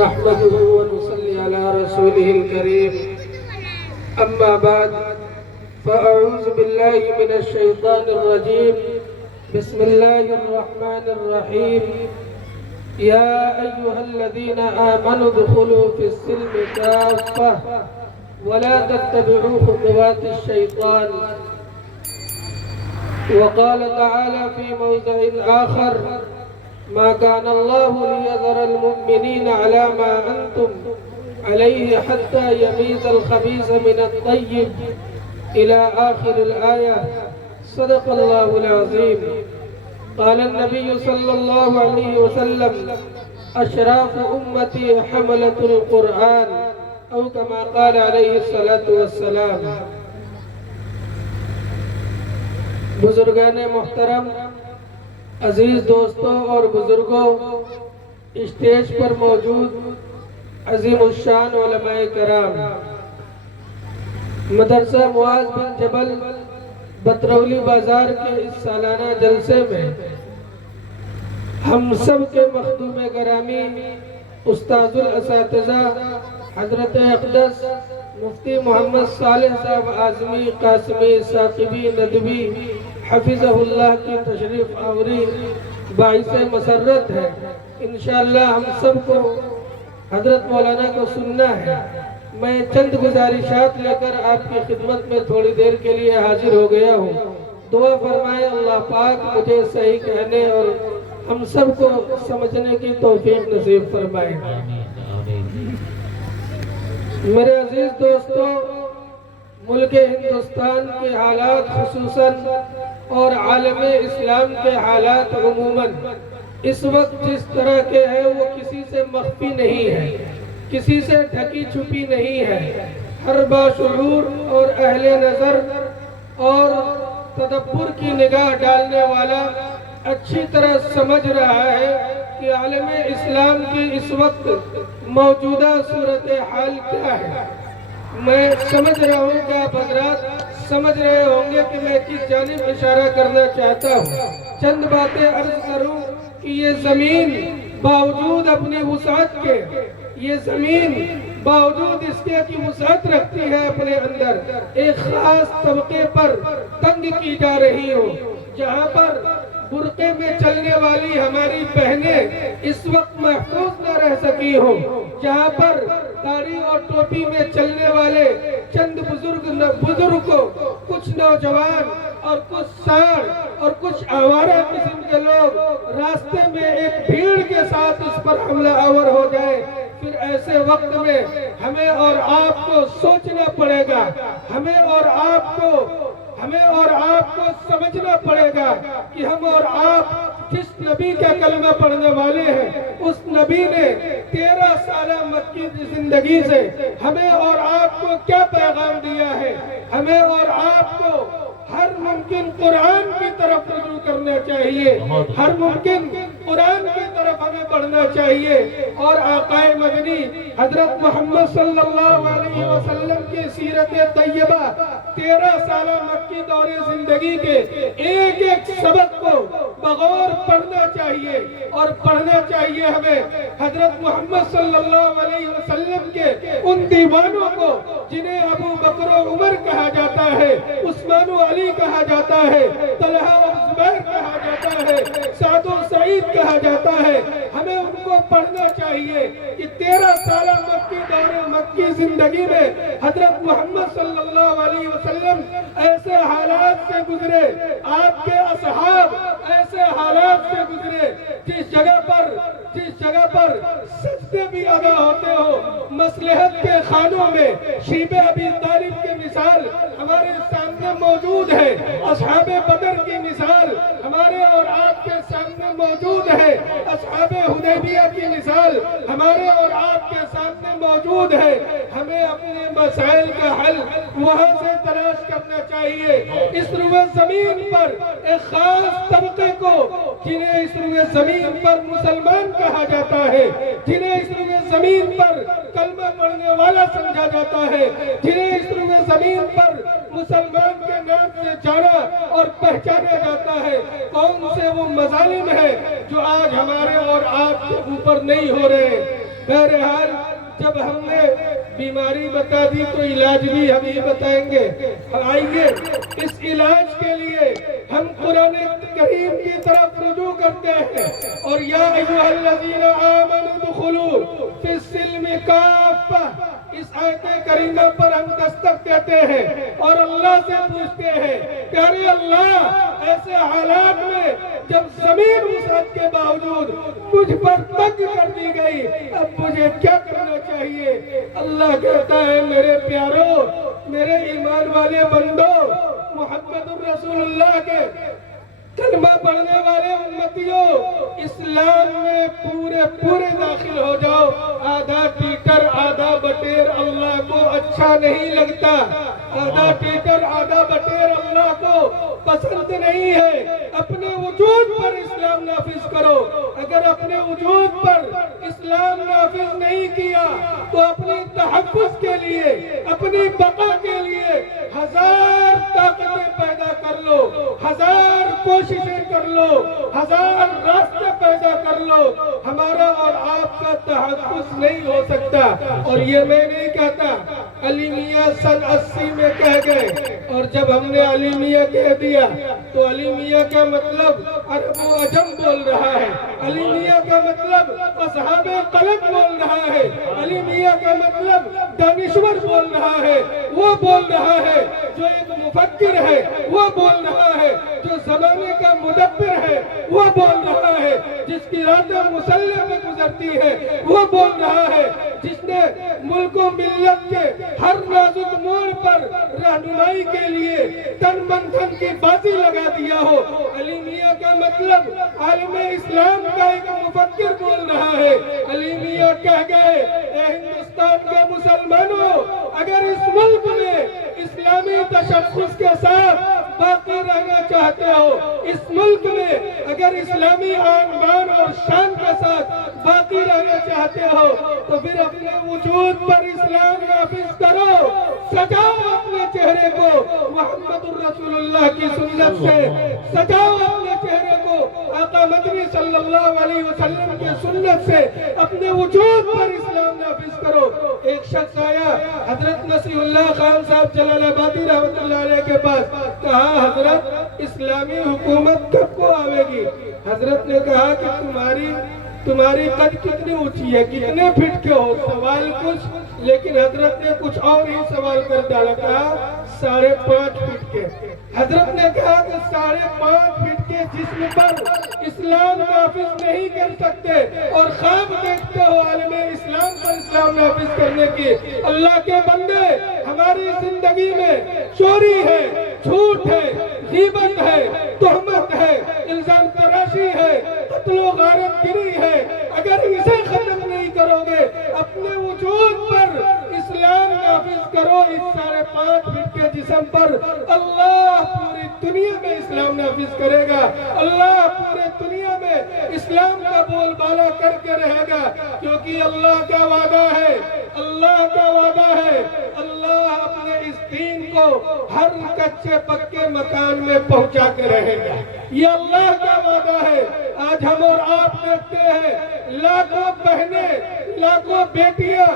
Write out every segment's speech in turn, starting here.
نحمده ونصلي على رسوله الكريم أما بعد فأعوذ بالله من الشيطان الرجيم بسم الله الرحمن الرحيم يا أيها الذين آمنوا ادخلوا في السلم كافة ولا تتبعوا خطوات الشيطان وقال تعالى في موضع آخر ما كان الله ليذر المؤمنين على ما أنتم عليه حتى يميز الخبيث من الطيب إلى آخر الآية صدق الله العظيم. قال النبي صلى الله عليه وسلم أشراف أمتي حملة القرآن أو كما قال عليه الصلاة والسلام. بزرگان محترم، عزیز دوستوں اور بزرگوں، اسٹیج پر موجود عظیم الشان علماء کرام، مدرسہ معاذ بن جبل بطرولی بازار کے اس سالانہ جلسے میں ہم سب کے مخدوم گرامی استاذ الاساتذہ حضرت اقدس مفتی محمد صالح صاحب اعظمی قاسمی ثاقبی ندوی حفظہ اللہ کی تشریف آوری باعث مسرت ہے. انشاءاللہ ہم سب کو حضرت مولانا کو سننا ہے. میں چند گزارشات لے کر آپ کی خدمت میں تھوڑی دیر کے لیے حاضر ہو گیا ہوں. دعا فرمائے اللہ پاک مجھے صحیح کہنے اور ہم سب کو سمجھنے کی توفیق نصیب فرمائے. میرے عزیز دوستو، ملک ہندوستان کے حالات خصوصاً اور عالم اسلام کے حالات عموماً اس وقت جس طرح کے ہیں وہ کسی سے مخفی نہیں ہے، کسی سے ڈھکی چھپی نہیں ہے. ہر باشعور اور اہل نظر اور تدبر کی نگاہ ڈالنے والا اچھی طرح سمجھ رہا ہے کہ عالم اسلام کی اس وقت موجودہ صورتحال کیا ہے. میں سمجھ رہا ہوں کہ آپ حضرات سمجھ رہے ہوں گے کہ میں کس جانب اشارہ کرنا چاہتا ہوں. چند باتیں عرض کروں کہ یہ زمین باوجود اپنی وسعت کے، یہ زمین باوجود اس کے کی وسعت رکھتی ہے اپنے اندر، ایک خاص طبقے پر تنگ کی جا رہی ہو. جہاں پر برقعے میں چلنے والی ہماری بہنیں اس وقت محفوظ نہ رہ سکی ہو، جہاں پر داڑھی اور ٹوپی میں چلنے والے چند بزرگ کو کچھ نوجوان اور کچھ ساڑھ اور کچھ آوارہ قسم کے لوگ راستے میں ایک بھیڑ کے ساتھ اس پر حملہ آور ہو جائے، پھر ایسے وقت میں ہمیں اور آپ کو سوچنا پڑے گا، ہمیں اور آپ کو سمجھنا پڑے گا کہ ہم اور آپ جس نبی کا کلمہ پڑھنے والے ہیں اس نبی نے 13 سالہ مکی زندگی سے ہمیں اور آپ کو کیا پیغام دیا ہے. ہمیں اور آپ کو ہر ممکن قرآن کی طرف رجوع کرنا چاہیے، ہر ممکن قرآن کی طرف ہمیں بڑھنا چاہیے. اور آقا مدنی حضرت محمد صلی اللہ علیہ وسلم کی سیرت طیبہ 13 سالہ مکی دور زندگی کے ایک ایک سبق کو بغور پڑھنا چاہیے، اور پڑھنا چاہیے ہمیں حضرت محمد صلی اللہ علیہ وسلم کے ان دیوانوں کو جنہیں ابو بکر و عمر کہا جاتا ہے، عثمان و علی کہا جاتا ہے، طلحہ و زبیر کہا جاتا ہے، سعد و سعید کہا جاتا ہے. ہمیں ان کو پڑھنا چاہیے کہ 13 سالہ مکی دور مکی زندگی میں حضرت محمد صلی اللہ علیہ وسلم ایسے حالات سے گزرے، آپ کے اصحاب ایسے حالات سے گزرے جس جگہ پر سجدے بھی ادا ہوتے ہو. مصلحت کے خانوں میں شیب ابی طالب کی مثال ہمارے سامنے موجود ہے، اصحاب بدر کی مثال ہمارے اور آپ کے سامنے موجود ہے، اصحاب حدیبیہ کی مثال ہمارے اور آپ کے سامنے موجود ہے. ہمیں اپنے مسائل کا حل وہاں سے تلاش کرنا چاہیے. اس روئے زمین پر ایک خاص طبقے کو جنہیں اس روئے زمین پر مسلمان کہا جاتا ہے، جنہیں اس روئے زمین پر کلمہ پڑھنے والا سمجھا جاتا ہے، جنہیں اس روئے زمین پر مسلمان کے نام سے جانا اور پہچانا جاتا ہے. کون سے وہ مظالم ہیں جو آج ہمارے اور آپ کے اوپر نہیں ہو رہے؟ بہرحال جب ہم نے بیماری بتا دی تو علاج بھی ہم ہی بتائیں گے. آئیے اس علاج کے لیے ہم قرآن کریم کی طرف رجوع کرتے ہیں اور یا ایھا الذین آمنوا ادخلوا فی السلم کافہ اس آیت کریمہ پر ہم دستک دیتے ہیں اور اللہ سے پوچھتے ہیں پیارے اللہ ایسے حالات میں جب زمین وسعت کے باوجود مجھ پر تنگ کر دی گئی اب مجھے کیا کرنا چاہیے؟ اللہ کہتا ہے میرے پیاروں میرے ایمان والے بندوں محمد الرسول اللہ کے کلمہ پڑھنے والے امتیوں اسلام میں پورے داخل ہو جاؤ. آدھا ٹیٹر آدھا بٹیر اللہ کو اچھا نہیں لگتا. آدھا ٹیٹر آدھا بٹیر اللہ کو پسند نہیں ہے. اپنے وجود پر اسلام نافذ کرو. اگر اپنے وجود پر اسلام نافذ نہیں کیا تو اپنی تحفظ کے لیے اپنی بقا کے لیے ہزار طاقتیں پیدا کر لو, ہزار کوششیں کر لو, ہزار راستے پیدا کر لو, ہمارا اور آپ کا تحفظ نہیں ہو سکتا. اور یہ میں نہیں کہتا, علی میاں سن 80 میں کہہ گئے اور جب ہم نے علی میاں کہہ دیا تو علی میاں کا مطلب عرب و عجم بول رہا ہے. علی میاں کا مطلب اصحاب قلم بول رہا ہے. علی میاں کا مطلب دانشور بول رہا ہے. وہ بول رہا ہے جو ایک مفکر ہے, وہ بول رہا ہے جو زمانے کا مدبر ہے, وہ بول رہا ہے جس کی راتیں مسلح میں گزرتی ہے, وہ بول رہا ہے جس نے ملک و ملت کے ہر نازک موڑ پر رہنمائی کے لیے تن من دھن کی بازی لگا دیا ہو. علی میاں کا مطلب عالم اسلام کا ایک مفکر بول رہا ہے. علی میاں کہہ گئے اے ہندوستان کے مسلمانوں اگر اس ملک میں اسلامی تشخص کے ساتھ باقی رہنا چاہتے ہو, اس ملک میں اگر اسلامی آن بان اور شان کے ساتھ باقی رہنا چاہتے ہو تو پھر اپنے وجود پر اسلام نافذ کرو. سجاؤ اپنے چہرے کو محمد الرسول اللہ کی سنت سے, سجاؤ اپنے چہرے کو آقا مدنی صلی اللہ علیہ وسلم کی سنت سے, اپنے وجود پر اسلام نافذ کرو. ایک شخص آیا حضرت نصیح اللہ خان صاحب جلال آبادی رحمت اللہ علیہ کے پاس, کہا حضرت اسلامی حکومت کب کو آئے گی؟ حضرت نے کہا کہ تمہاری قد کتنی اونچی ہے, کتنے فٹ کے ہو؟ سوال کچھ, لیکن حضرت نے کچھ اور ہی سوال کر ڈالا, کہا 5.5 فٹ کے. حضرت نے کہا کہ 5.5 فٹ کے جسم پر اسلام نافذ نہیں کر سکتے اور خواب دیکھتے ہو عالم اسلام پر اسلام نافذ کرنے کی. اللہ کے بندے ہماری زندگی میں چوری ہے, جھوٹ ہے, غیبت ہے, تہمت ہے, الزام تراشی ہے, قتل و غارت گری ہے. اگر اسے ختم نہیں کرو گے اپنے وجود پر اسلام نافذ کرو. اس 5.5 فٹ کے جسم پر اللہ پوری دنیا میں اسلام نافذ کرے گا. اللہ پورے دنیا میں اسلام کا بول بالا کر کے رہے گا, کیونکہ اللہ کا وعدہ ہے, اللہ کا وعدہ ہے. اللہ اپنے اس دین کو ہر کچے پکے مکان میں پہنچا کے رہے گا, یہ اللہ کا وعدہ ہے. آج ہم اور آپ دیکھتے ہیں لاکھوں بہنیں, لاکھوں بیٹیاں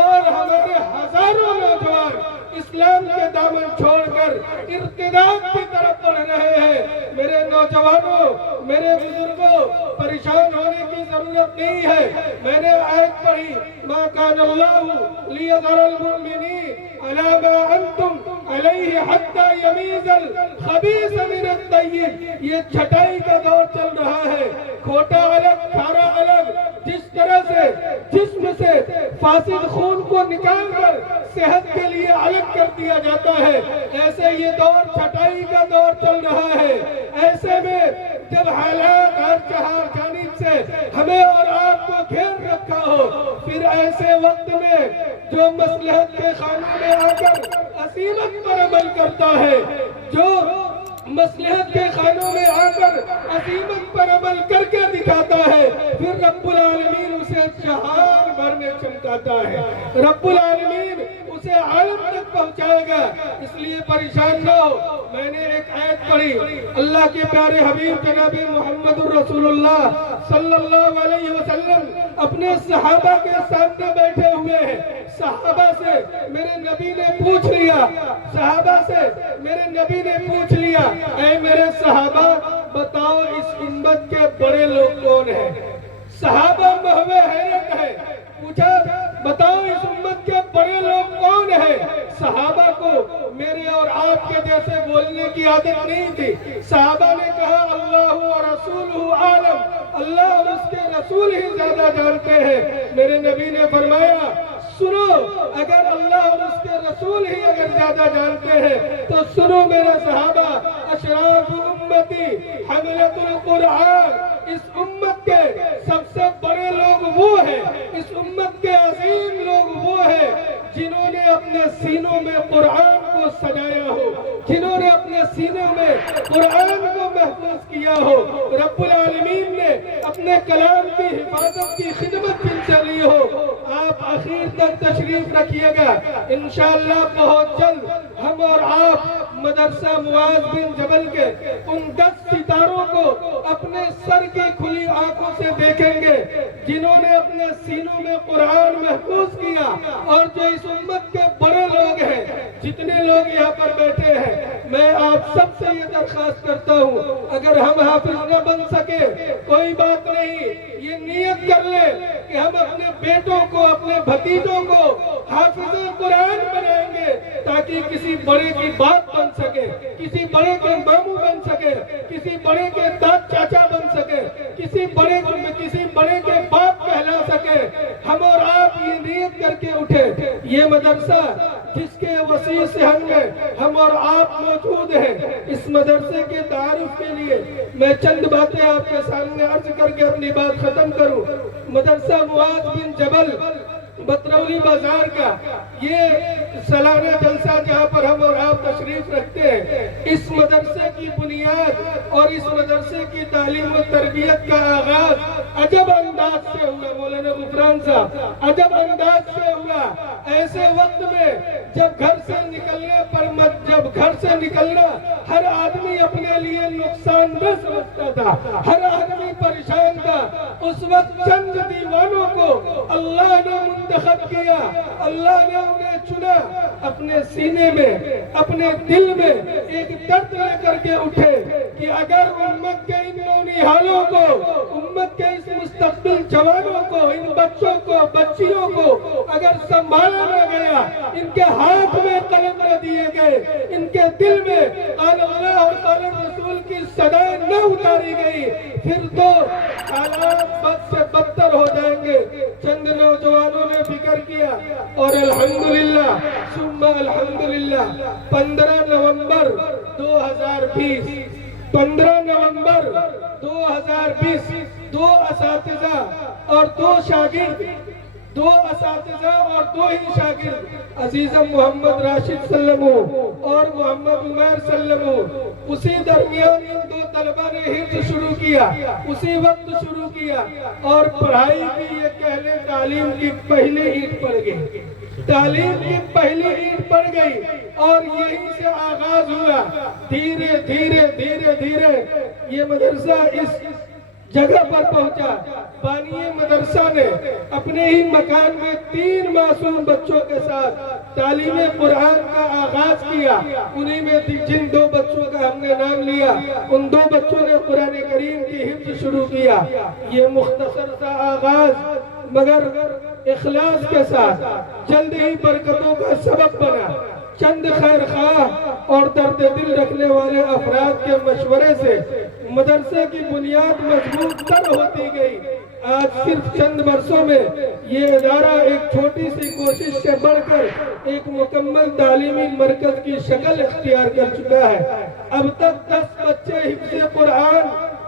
اور ہمارے ہزاروں نوجوان اسلام کے دامن چھوڑ کر ارتداد کی طرف بڑھ رہے ہیں. میرے نوجوانوں, میرے بزرگوں, پریشان ہونے کی ضرورت نہیں ہے. میں نے آیت پڑھی ما کان اللہ لیذر المؤمنین علی ما انتم علیہ حتی یمیز الخبیث من الطیب. یہ چھٹائی کا دور چل رہا ہے, کھوٹا الگ کھارا الگ. جس طرح سے جسم سے فاسد خون کو نکال کر صحت کے لیے الگ کر دیا جاتا ہے, ایسے یہ دور چھٹائی کا دور چل رہا ہے. ایسے میں جب حالات ہر جانب سے ہمیں اور آپ کو گھیر رکھا ہو, پھر ایسے وقت میں جو مصلحت کے خانوں میں آ کر عصیمت پر عمل کرتا ہے, جو مصلحت کے خانوں میں آ کر عصیمت پر عمل کر کے دکھاتا ہے, پھر رب العالمین اسے جہان بھر میں چمکاتا ہے. رب العالمین اسے عالم تک پہنچائے گا. اس لیے پریشان نہ ہو, میں نے ایک آیت پڑھی، اللہ کے پیارے حبیب جناب محمد الرسول اللہ صلی اللہ علیہ وسلم اپنے صحابہ کے سامنے بیٹھے ہوئے ہیں۔ صحابہ سے میرے نبی نے پوچھ لیا، صحابہ سے میرے نبی نے پوچھ لیا، اے میرے صحابہ بتاؤ اس امت کے بڑے لوگ کون ہیں؟ صحابہ محو حیرت ہے، پوچھا بتاؤ اس امت کے بڑے لوگ کون ہیں؟ صحابہ کو میرے اور آپ کے جیسے بولنے کی عادت نہیں تھی۔ صحابہ نے کہا اللہ و رسولہ عالم، اللہ اور اس کے رسول ہی زیادہ جانتے ہیں۔ میرے نبی نے فرمایا سنو، اگر اللہ اور اس کے رسول ہی اگر زیادہ جانتے ہیں تو سنو میرے صحابہ، اشراف امتی حملۃ القرآن، اس امت کے سب سے بڑے لوگ وہ ہیں، اس امت کے عظیم لوگ وہ ہیں جنہوں نے اپنے سینوں میں قرآن کو سجایا ہو، جنہوں نے اپنے سینوں میں قرآن کو محفوظ کیا ہو۔ رب العالمین نے اپنے کلام کی حفاظت کی خدمت جن سے لی ہو۔ آپ آخر تک تشریف رکھیے گا، انشاءاللہ بہت جلد ہم اور آپ مدرسہ معاذ بن جبل کے ان 10 ستاروں کو اپنے سر کی کھلی آنکھوں سے دیکھیں گے جنہوں نے اپنے سینوں میں قرآن محفوظ کیا، اور جو اس امت کے بڑے لوگ ہیں، جتنے لوگ یہاں پر بیٹھے ہیں، میں آپ سب سے یہ درخواست کرتا ہوں، اگر ہم حافظ نہ بن سکے کوئی بات نہیں، یہ نیت کر لے کہ ہم اپنے بیٹوں کو، اپنے بھتیجوں کو حافظ قرآن بنائیں گے تاکہ کسی بڑے کی باپ بن سکے، کسی بڑے کے ماموں بن سکے، کسی بڑے کے داد چاچا بن سکے، کسی بڑے کے باپ کہلا سکے۔ ہم اور آپ یہ نیت کر کے اٹھے، یہ مدرسہ جس کے وسیع صحن میں ہم اور آپ موجود ہیں، اس مدرسے کے تعارف کے لیے میں چند باتیں آپ کے سامنے عرض کر کے اپنی بات ختم کروں۔ مدرسہ معاذ بن جبل بطرولی بازار کا یہ سالانہ جلسہ جہاں پر ہم اور آپ تشریف رکھتے ہیں، اس مدرسے کی بنیاد اور اس مدرسے کی تعلیم و تربیت کا آغاز عجب انداز سے ہوا۔ مولانا غفران صاحب، عجب انداز سے ہوا ایسے وقت میں جب گھر سے نکلنا ہر آدمی اپنے لیے نقصان دہ سمجھتا تھا، ہر آدمی پریشان تھا۔ اس وقت چند دیوانوں کو اللہ نے منتخب کیا، اللہ نے انہیں چنا، اپنے سینے میں، اپنے دل میں ایک درد لے کر کے اٹھے کہ اگر امت کے ان نونہالوں کو، امت کے اس مستقبل جوانوں کو، ان بچوں کو، بچیوں کو اگر سنبھالا نہ گیا، ان کے ہاتھ میں قلم نہ دیے گئے، ان کے دل میں قال اللہ اور قال رسول کی صدائیں نہ اتاری گئی، پھر تو حالات بد سے بدتر ہو جائیں گے۔ چند نوجوانوں نے فکر کیا اور الحمدللہ ثم الحمدللہ 15 نومبر 2020 دو اساتذہ اور دو ہی شاگرد عزیزم محمد راشد سلمو اور محمد عمیر سلمو، اسی درمیان ان دو طلبہ نے حفظ شروع کیا، اسی وقت شروع کیا، اور پڑھائی کی یہ کہہ لیں تعلیم کی پہلی اینٹ پڑ گئی، تعلیم کی پہلی اینٹ پڑ گئی، اور یہیں سے آغاز ہوا۔ دھیرے دھیرے یہ مدرسہ اس جگہ پر پہنچا۔ بانی مدرسہ نے اپنے ہی مکان میں 3 معصوم بچوں کے ساتھ تعلیم قرآن کا آغاز کیا۔ انہی میں جن 2 بچوں کا ہم نے نام لیا، ان 2 بچوں نے قرآن کریم کی حفظ شروع کیا۔ یہ مختصر سا آغاز مگر اخلاص کے ساتھ جلد ہی برکتوں کا سبب بنا۔ چند خیر خواہ اور درد دل رکھنے والے افراد کے مشورے سے مدرسے کی بنیاد مضبوط تر ہوتی گئی۔ آج صرف چند برسوں میں یہ ادارہ ایک چھوٹی سی کوشش سے بڑھ کر ایک مکمل تعلیمی مرکز کی شکل اختیار کر چکا ہے۔ اب تک 10 بچے حفظ قرآن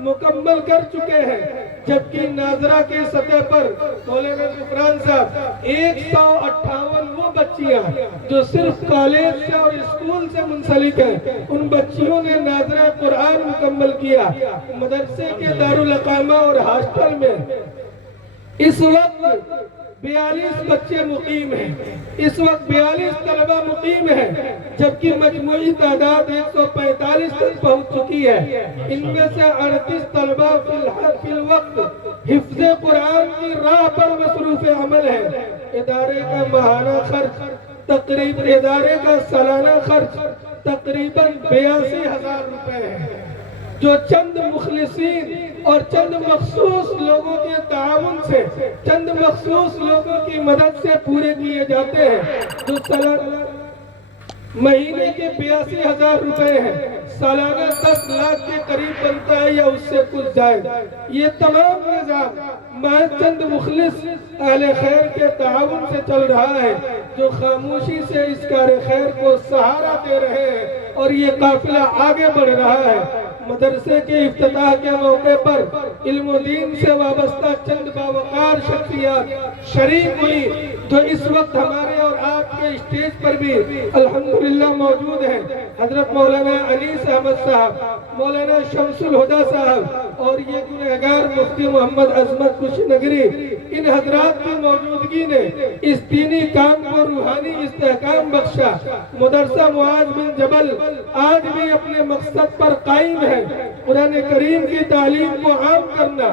مکمل کر چکے ہیں، جبکہ ناظرہ کی سطح پر مولانا غفران صاحب 158 وہ بچیاں جو صرف کالج سے اور اسکول سے منسلک ہیں، ان بچیوں نے ناظرہ قرآن مکمل کیا۔ مدرسے کے دارالاقامہ اور ہاسٹل میں اس وقت 42 بچے مقیم ہیں، اس وقت 42 طلبہ مقیم ہیں، جبکہ مجموعی تعداد 145 تک پہنچ چکی ہے۔ ان میں سے 38 طلبہ فی الوقت حفظ قرآن کی راہ پر مصروف عمل ہے۔ ادارے کا ماہانہ خرچ ادارے کا سالانہ خرچ تقریباً 82,000 روپے ہے، جو چند مخلصین اور چند مخصوص لوگوں کے تعاون سے، چند مخصوص لوگوں کی مدد سے پورے کیے جاتے ہیں، جو سالانہ مہینے کے 82,000 روپے ہیں، سالانہ 10 لاکھ کے قریب بنتا ہے یا اس سے کچھ زائد۔ یہ تمام نظام محض چند مخلص اہل خیر کے تعاون سے چل رہا ہے، جو خاموشی سے اس کار خیر کو سہارا دے رہے ہیں، اور یہ قافلہ آگے بڑھ رہا ہے۔ مدرسے کے افتتاح کے موقع پر علم و دین سے وابستہ چند باوقار شخصیات شریک ہوئی، جو اس وقت ہمارے اور آپ کے اسٹیج پر بھی الحمدللہ موجود ہیں۔ حضرت مولانا انیس احمد صاحب، مولانا شمس الہدیٰ صاحب، اور یہ گنہگار مفتی محمد عظمت کشنگری، ان حضرات کی موجودگی نے اس دینی کام کو روحانی استحکام بخشا۔ مدرسہ معاذ بن جبل آج بھی اپنے مقصد پر قائم ہے، قرآن کریم کی تعلیم کو عام کرنا،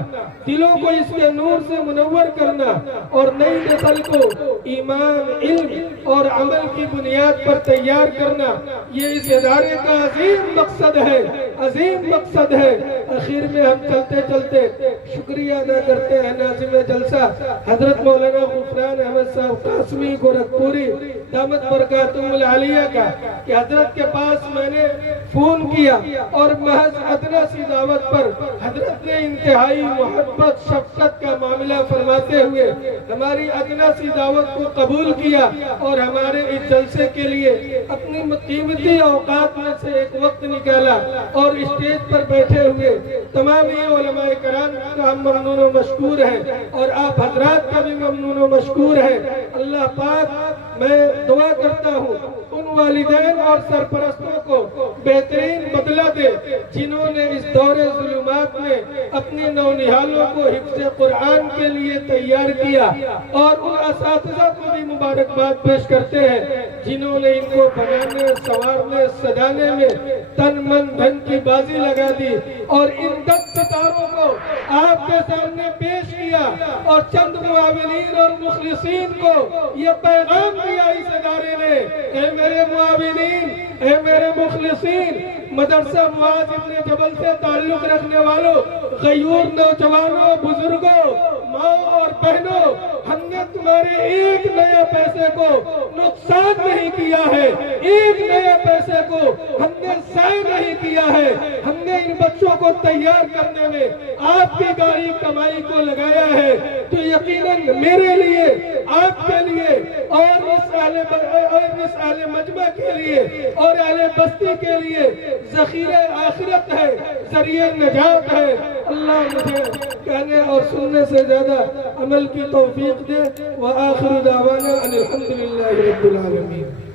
دلوں کو اس کے نور سے منور کرنا، اور نئی نسل کو ایمان، علم اور عمل کی بنیاد پر تیار کرنا۔ یہ اس ادارے کا عظیم مقصد ہے، عظیم مقصد ہے۔ آخر میں ہم چلتے چلتے شکریہ ادا کرتے ہیں ناظم جلسہ حضرت مولانا غفران احمد صاحب قاسمی گورکھپوری دامت برکاتہم العالیہ کا، کہ حضرت کے پاس میں نے فون کیا اور محض ادنیٰ سی دعوت پر حضرت نے انتہائی محبت شفقت کا معاملہ فرماتے ہوئے ہماری ادنیٰ سی دعوت کو قبول کیا، اور ہمارے اس جلسے کے لیے اپنی قیمتی اوقات میں سے ایک وقت نکالا، اور اسٹیج پر بیٹھے ہوئے تمام علماء کرام کا ہم ممنون و مشکور ہیں، اور آپ حضرات کا بھی ممنون و مشکور ہے۔ اللہ پاک، میں دعا کرتا ہوں ان والدین اور سرپرستوں کو بہترین بدلہ دے جنہوں نے اس دور ظلمات میں اپنے نونہالوں کو حفظ قرآن کے لیے تیار کیا، اور ان اساتذہ کو بھی مبارکباد پیش کرتے ہیں جنہوں نے ان کو بنانے، سنوارنے، سجانے میں تن من دھن کی بازی لگا دی، اور ان 10 ستاروں کو آپ کے سامنے پیش کیا، اور چند معاونین اور مخلصین کو یہ پیغام دیا اس ادارے نے، اے میرے معاونین، اے میرے مخلصین، مدرسہ معاذ ابن جبل سے تعلق رکھنے والوں، غیور نوجوانوں، بزرگوں، ماں اور بہنوں، ہم نے تمہارے ایک نئے پیسے کو نقصان نہیں کیا ہے، ایک نئے پیسے کو ہم نے ضائع نہیں کیا ہے۔ ہم نے ان بچوں کو تیار کرنے میں آپ کی گاڑی کمائی کو لگایا ہے، تو یقیناً میرے لیے، آپ کے لیے، اور اس اہل مجمع کے لیے اور اہل بستی کے لیے ذخیرہ آخرت ہے، ذریعہ نجات ہے۔ اللہ مجھے کہنے اور سننے سے زیادہ عمل کی توفیق دے۔ وآخر دعوانا ان الحمدللہ رب العالمین۔